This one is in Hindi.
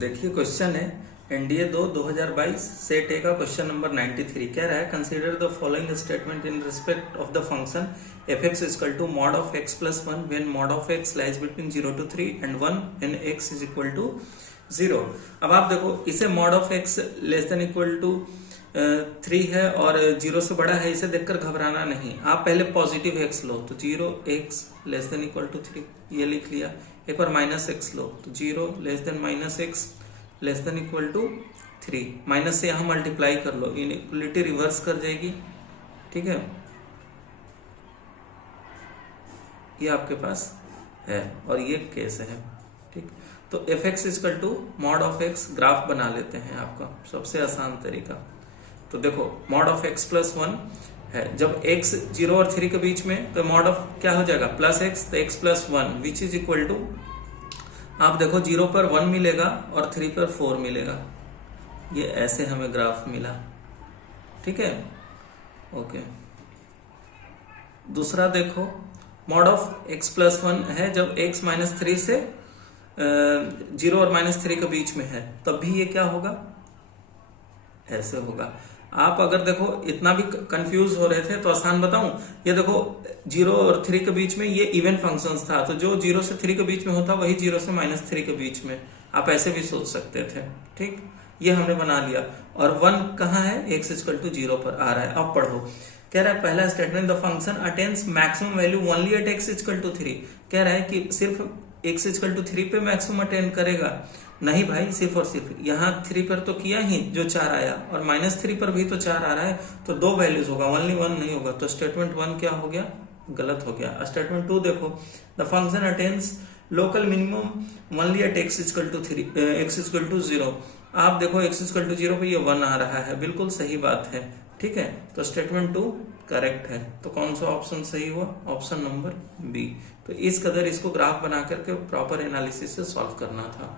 देखिए क्वेश्चन है एनडीए 2 2022 सेट ए का क्वेश्चन नंबर 93 कह रहा है consider the following statement in respect of the function f x equal to mod of x plus 1 when mod of x lies between 0 to 3 and 1 when x is equal to 0। अब आप देखो इसे mod of x less than equal to 3 है और 0 से बड़ा है, इसे देखकर घबराना नहीं। आप पहले पॉजिटिव एक्स लो तो 0 x less than equal to 3 ये लिख लिया। एक बार माइनस एक्स लो तो 0 less than minus x less than equal to 3। Minus से यहां मल्टीप्लाई कर लो, इनइक्वलिटी रिवर्स कर जाएगी। ठीक है, ये आपके पास है और ये केस है। ठीक, तो f x equal to mod of x graph बना लेते हैं, आपका सबसे आसान तरीका। तो देखो मॉड ऑफ एक्स प्लस 1 है, जब x 0 और 3 के बीच में तो मॉड ऑफ क्या हो जाएगा प्लस एक्स, तो x plus 1 which is equal to, आप देखो 0 पर 1 मिलेगा और 3 पर 4 मिलेगा। ये ऐसे हमें ग्राफ मिला। ठीक है, ओके। दूसरा देखो मॉड ऑफ x प्लस 1 है, जब x माइनस 3 से 0 और माइनस 3 के बीच में है, तब भी ये क्या होगा, ऐसे होगा। आप अगर देखो इतना भी कंफ्यूज हो रहे थे तो आसान बताऊं, ये देखो 0 और 3 के बीच में ये इवन फंक्शंस था, तो जो 0 से 3 के बीच में होता वही 0 से माइनस 3 के बीच में, आप ऐसे भी सोच सकते थे। ठीक, ये हमने बना लिया। और 1 कहाँ है, x इक्वल टू 0 पर आ रहा है। अब पढ़ो, कह रहा है पहला statement the function attains maximum value only at x equal to 3। कह रहा है कि सिर्फ x इक्वल टू 3 पे मैक्सिमम अटेन करेगा। नहीं भाई, सिर्फ और सिर्फ यहाँ 3 पर तो किया ही जो 4 आया, और माइनस 3 पर भी तो 4 आ रहा है, तो 2 वैल्यूज होगा, ओनली 1 नहीं होगा। तो स्टेटमेंट 1 क्या हो गया, गलत हो गया। स्टेटमेंट 2 देखो, the function attains local minimum only at x equal to 3 x equal to 0। आप देखो x इक्वल टू 0 पे ये 1 आ रहा है, बिल्कुल सही बात है। ठीक है, तो स्टेटमेंट 2 करेक्ट है। तो कौन सा ऑप्शन सही हुआ, ऑप्शन नंबर बी। तो इस कदर इसको ग्राफ बना करके प्रॉपर एनालिसिस से सॉल्व करना था।